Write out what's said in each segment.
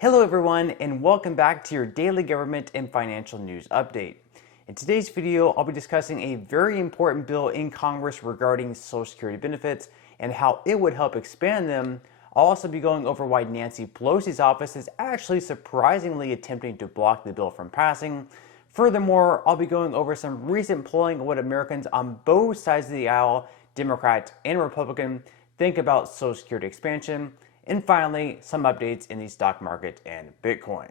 Hello everyone, and welcome back to your daily government and financial news update. In today's video, I'll be discussing a very important bill in Congress regarding Social Security benefits and how it would help expand them. I'll also be going over why Nancy Pelosi's office is actually surprisingly attempting to block the bill from passing. Furthermore, I'll be going over some recent polling of what Americans on both sides of the aisle, Democrat and Republican, think about Social Security expansion. And finally, some updates in the stock market and Bitcoin.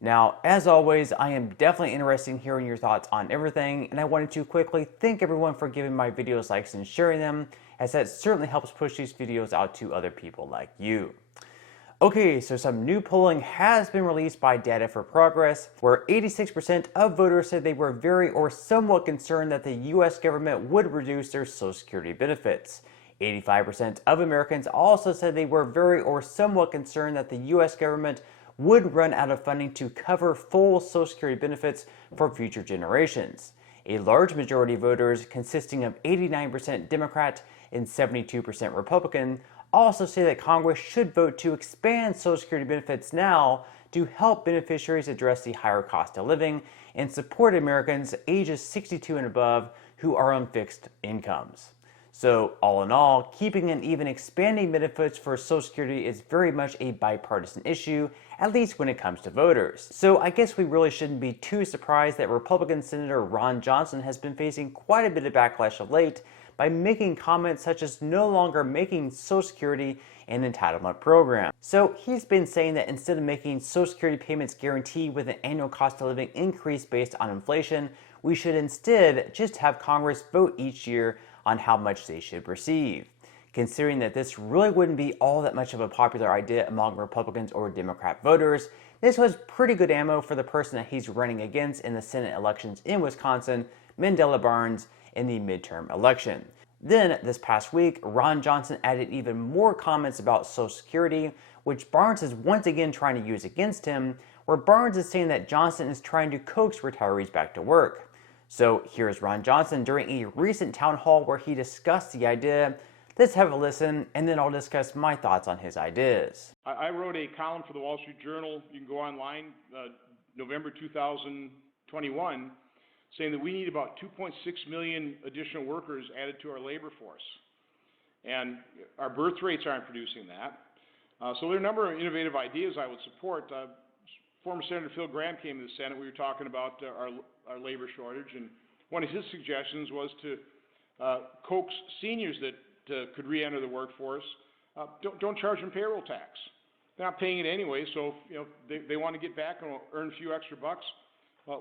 Now, as always, I am definitely interested in hearing your thoughts on everything, and I wanted to quickly thank everyone for giving my videos likes and sharing them, as that certainly helps push these videos out to other people like you. Okay, so some new polling has been released by Data for Progress, where 86% of voters said they were very or somewhat concerned that the U.S. government would reduce their Social Security benefits. 85% of Americans also said they were very or somewhat concerned that the U.S. government would run out of funding to cover full Social Security benefits for future generations. A large majority of voters, consisting of 89% Democrat and 72% Republican, also say that Congress should vote to expand Social Security benefits now to help beneficiaries address the higher cost of living and support Americans ages 62 and above who are on fixed incomes. So all in all, keeping and even expanding benefits for Social Security is very much a bipartisan issue, at least when it comes to voters. So I guess we really shouldn't be too surprised that Republican Senator Ron Johnson has been facing quite a bit of backlash of late by making comments such as no longer making Social Security an entitlement program. So he's been saying that instead of making Social Security payments guaranteed with an annual cost of living increase based on inflation, we should instead just have Congress vote each year on how much they should receive. Considering that this really wouldn't be all that much of a popular idea among Republicans or Democrat voters, this was pretty good ammo for the person that he's running against in the Senate elections in Wisconsin, Mandela Barnes, in the midterm election. Then, this past week, Ron Johnson added even more comments about Social Security, which Barnes is once again trying to use against him, where Barnes is saying that Johnson is trying to coax retirees back to work. So here's Ron Johnson during a recent town hall where he discussed the idea. Let's have a listen, and then I'll discuss my thoughts on his ideas. I wrote a column for the Wall Street Journal. You can go online, November 2021, saying that we need about 2.6 million additional workers added to our labor force. And our birth rates aren't producing that. So there are a number of innovative ideas I would support. Former Senator Phil Gramm came to the Senate. We were talking about our labor shortage, and one of his suggestions was to coax seniors that could re-enter the workforce. Don't charge them payroll tax. They're not paying it anyway, so if they want to get back and earn a few extra bucks,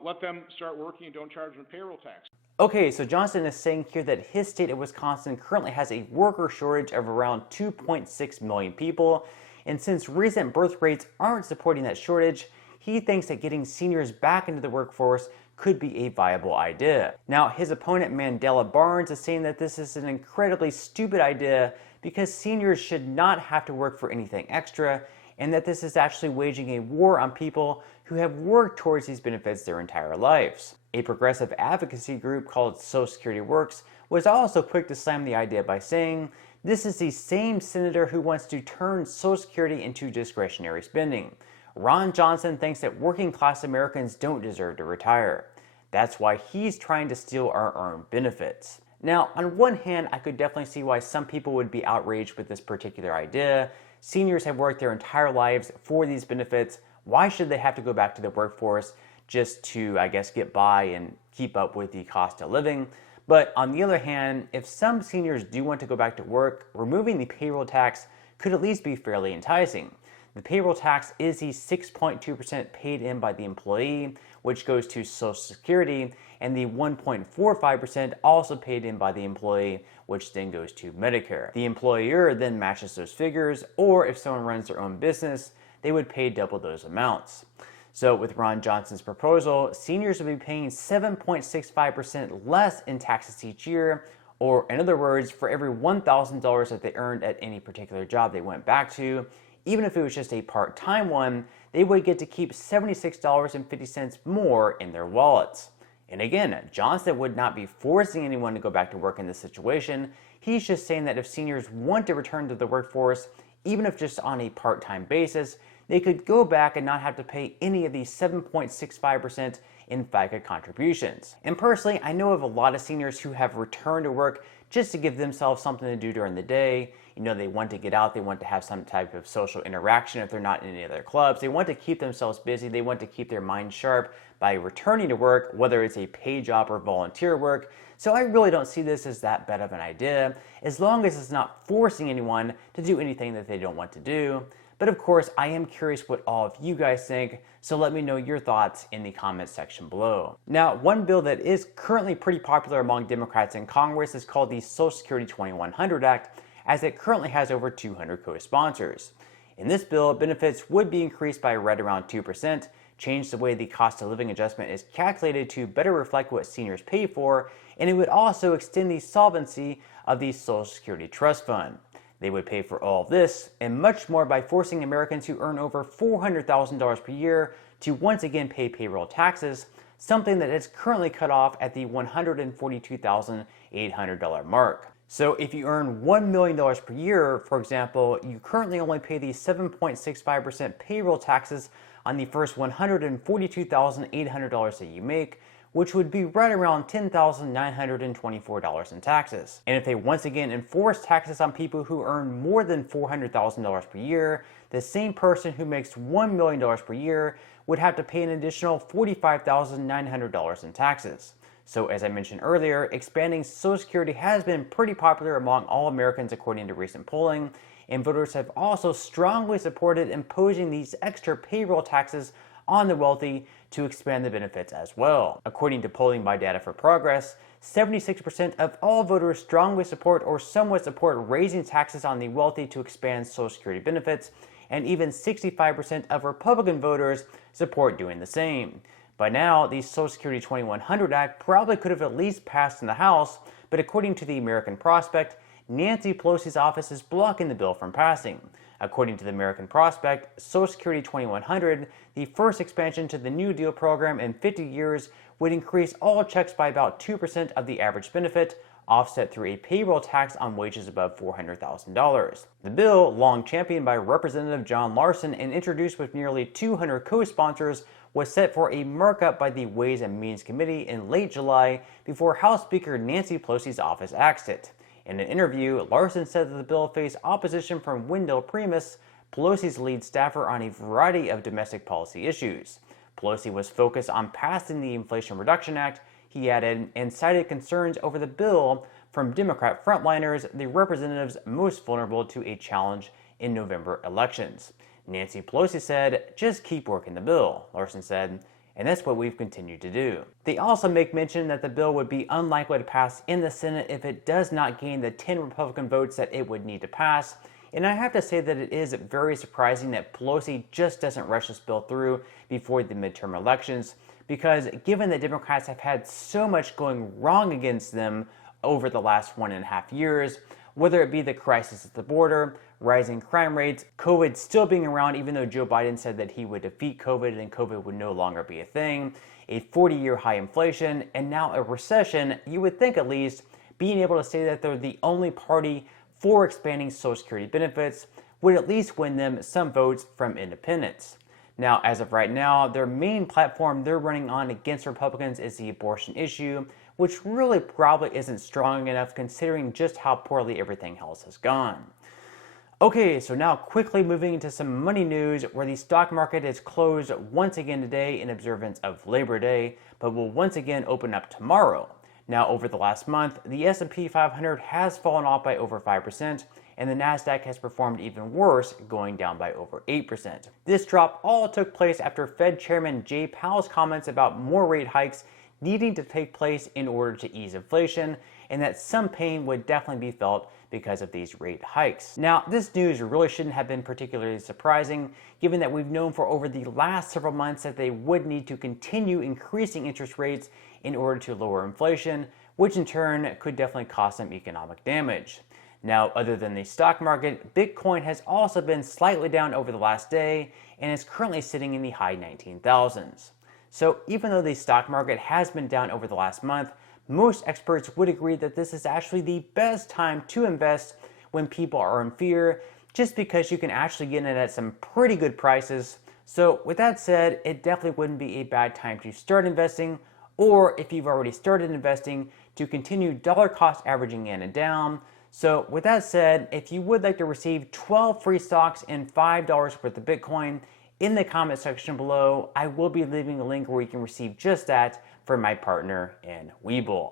let them start working and don't charge them payroll tax. Okay, so Johnson is saying here that his state of Wisconsin currently has a worker shortage of around 2.6 million people, and since recent birth rates aren't supporting that shortage, he thinks that getting seniors back into the workforce could be a viable idea. Now, his opponent Mandela Barnes is saying that this is an incredibly stupid idea because seniors should not have to work for anything extra, and that this is actually waging a war on people who have worked towards these benefits their entire lives. A progressive advocacy group called Social Security Works was also quick to slam the idea by saying, this is the same senator who wants to turn Social Security into discretionary spending. Ron Johnson thinks that working class Americans don't deserve to retire. That's why he's trying to steal our earned benefits. Now, on one hand, I could definitely see why some people would be outraged with this particular idea. Seniors have worked their entire lives for these benefits. Why should they have to go back to the workforce just to, I guess, get by and keep up with the cost of living? But on the other hand, if some seniors do want to go back to work, removing the payroll tax could at least be fairly enticing. The payroll tax is the 6.2% paid in by the employee, which goes to Social Security, and the 1.45% also paid in by the employee, which then goes to Medicare. The employer then matches those figures, or if someone runs their own business, they would pay double those amounts. So with Ron Johnson's proposal, seniors would be paying 7.65% less in taxes each year, or in other words, for every $1,000 that they earned at any particular job they went back to, even if it was just a part-time one, they would get to keep $76.50 more in their wallets. And again, Johnson would not be forcing anyone to go back to work in this situation. He's just saying that if seniors want to return to the workforce, even if just on a part-time basis, they could go back and not have to pay any of the 7.65% in FICA contributions. And personally, I know of a lot of seniors who have returned to work just to give themselves something to do during the day. You know, they want to get out, they want to have some type of social interaction if they're not in any of their clubs. They want to keep themselves busy, they want to keep their mind sharp by returning to work, whether it's a paid job or volunteer work. So I really don't see this as that bad of an idea, as long as it's not forcing anyone to do anything that they don't want to do. But of course, I am curious what all of you guys think, so let me know your thoughts in the comments section below. Now, one bill that is currently pretty popular among Democrats in Congress is called the Social Security 2100 Act, as it currently has over 200 co-sponsors. In this bill, benefits would be increased by right around 2%, change the way the cost of living adjustment is calculated to better reflect what seniors pay for, and it would also extend the solvency of the Social Security Trust Fund. They would pay for all of this and much more by forcing Americans who earn over $400,000 per year to once again pay payroll taxes, something that is currently cut off at the $142,800 mark. So if you earn $1 million per year, for example, you currently only pay the 7.65% payroll taxes on the first $142,800 that you make, which would be right around $10,924 in taxes. And if they once again enforce taxes on people who earn more than $400,000 per year, the same person who makes $1 million per year would have to pay an additional $45,900 in taxes. So as I mentioned earlier, expanding Social Security has been pretty popular among all Americans according to recent polling, and voters have also strongly supported imposing these extra payroll taxes on the wealthy to expand the benefits as well. According to polling by Data for Progress, 76% of all voters strongly support or somewhat support raising taxes on the wealthy to expand Social Security benefits, and even 65% of Republican voters support doing the same. By now, the Social Security 2100 Act probably could have at least passed in the House, but according to the American Prospect, Nancy Pelosi's office is blocking the bill from passing. According to the American Prospect, Social Security 2100, the first expansion to the New Deal program in 50 years, would increase all checks by about 2% of the average benefit, offset through a payroll tax on wages above $400,000. The bill, long championed by Representative John Larson and introduced with nearly 200 co-sponsors, was set for a markup by the Ways and Means Committee in late July before House Speaker Nancy Pelosi's office axed it. In an interview, Larson said that the bill faced opposition from Wendell Primus, Pelosi's lead staffer on a variety of domestic policy issues. Pelosi was focused on passing the Inflation Reduction Act, he added, and cited concerns over the bill from Democrat frontliners, the representatives most vulnerable to a challenge in November elections. Nancy Pelosi said, "Just keep working the bill," Larson said, and that's what we've continued to do. They also make mention that the bill would be unlikely to pass in the Senate if it does not gain the 10 Republican votes that it would need to pass. And I have to say that it is very surprising that Pelosi just doesn't rush this bill through before the midterm elections, because given that Democrats have had so much going wrong against them over the last 1.5 years, whether it be the crisis at the border, rising crime rates, COVID still being around even though Joe Biden said that he would defeat COVID and COVID would no longer be a thing, a 40-year high inflation, and now a recession, you would think at least being able to say that they're the only party for expanding Social Security benefits would at least win them some votes from independents. Now, as of right now, their main platform they're running on against Republicans is the abortion issue, which really probably isn't strong enough considering just how poorly everything else has gone. Okay, so now quickly moving into some money news where the stock market is closed once again today in observance of Labor Day, but will once again open up tomorrow. Now, over the last month, the S&P 500 has fallen off by over 5%, and the Nasdaq has performed even worse, going down by over 8%. This drop all took place after Fed Chairman Jay Powell's comments about more rate hikes needing to take place in order to ease inflation, and that some pain would definitely be felt because of these rate hikes. Now, this news really shouldn't have been particularly surprising, given that we've known for over the last several months that they would need to continue increasing interest rates in order to lower inflation, which in turn could definitely cause some economic damage. Now, other than the stock market, Bitcoin has also been slightly down over the last day and is currently sitting in the high 19,000s. So even though the stock market has been down over the last month, most experts would agree that this is actually the best time to invest when people are in fear, just because you can actually get it at some pretty good prices. So with that said, it definitely wouldn't be a bad time to start investing, or if you've already started investing, to continue dollar cost averaging in and down. So with that said, if you would like to receive 12 free stocks and $5 worth of Bitcoin, in the comment section below, I will be leaving a link where you can receive just that from my partner in Webull.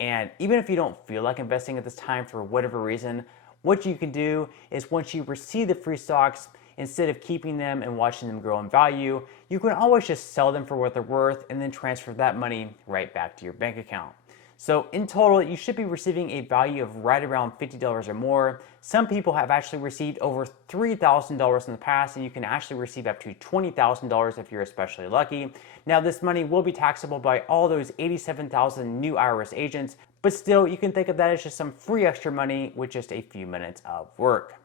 And even if you don't feel like investing at this time for whatever reason, what you can do is once you receive the free stocks, instead of keeping them and watching them grow in value, you can always just sell them for what they're worth and then transfer that money right back to your bank account. So in total, you should be receiving a value of right around $50 or more. Some people have actually received over $3,000 in the past, and you can actually receive up to $20,000 if you're especially lucky. Now, this money will be taxable by all those 87,000 new IRS agents, but still, you can think of that as just some free extra money with just a few minutes of work.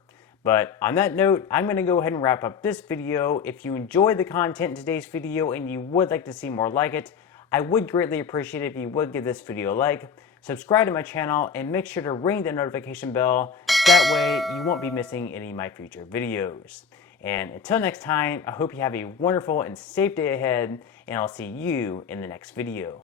But on that note, I'm going to go ahead and wrap up this video. If you enjoyed the content in today's video and you would like to see more like it, I would greatly appreciate it if you would give this video a like, subscribe to my channel, and make sure to ring the notification bell. That way you won't be missing any of my future videos. And until next time, I hope you have a wonderful and safe day ahead, and I'll see you in the next video.